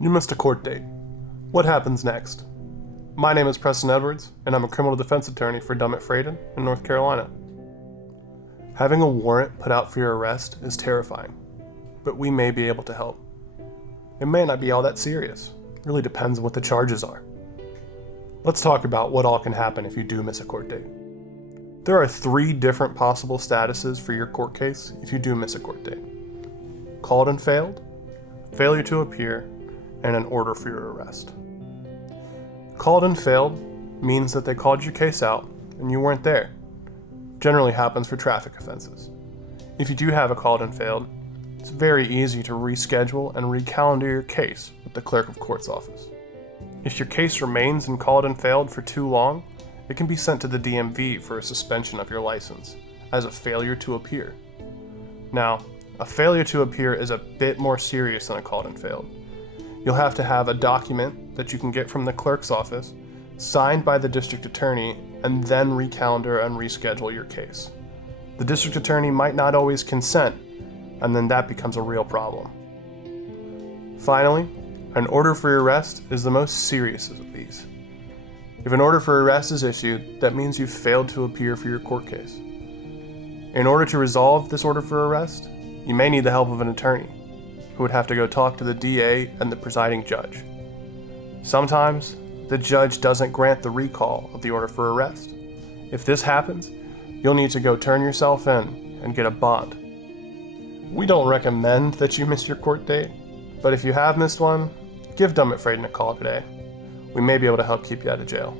You missed a court date. What happens next? My name is Preston Edwards, and I'm a criminal defense attorney for Dummett Fraden in North Carolina. Having a warrant put out for your arrest is terrifying, but we may be able to help. It may not be all that serious. It really depends on what the charges are. Let's talk about what all can happen if you do miss a court date. There are 3 different possible statuses for your court case if you do miss a court date: called and failed, failure to appear, and an order for your arrest. Called and failed means that they called your case out and you weren't there. Generally happens for traffic offenses. If you do have a called and failed, it's very easy to reschedule and recalendar your case with the clerk of court's office. If your case remains in called and failed for too long, it can be sent to the DMV for a suspension of your license as a failure to appear. Now, a failure to appear is a bit more serious than a called and failed. You'll have to have a document that you can get from the clerk's office, signed by the district attorney, and then recalendar and reschedule your case. The district attorney might not always consent, and then that becomes a real problem. Finally, an order for your arrest is the most serious of these. If an order for arrest is issued, that means you've failed to appear for your court case. In order to resolve this order for arrest, you may need the help of an attorney, who would have to go talk to the DA and the presiding judge. Sometimes, the judge doesn't grant the recall of the order for arrest. If this happens, you'll need to go turn yourself in and get a bond. We don't recommend that you miss your court date, but if you have missed one, give Dummett Fraden a call today. We may be able to help keep you out of jail.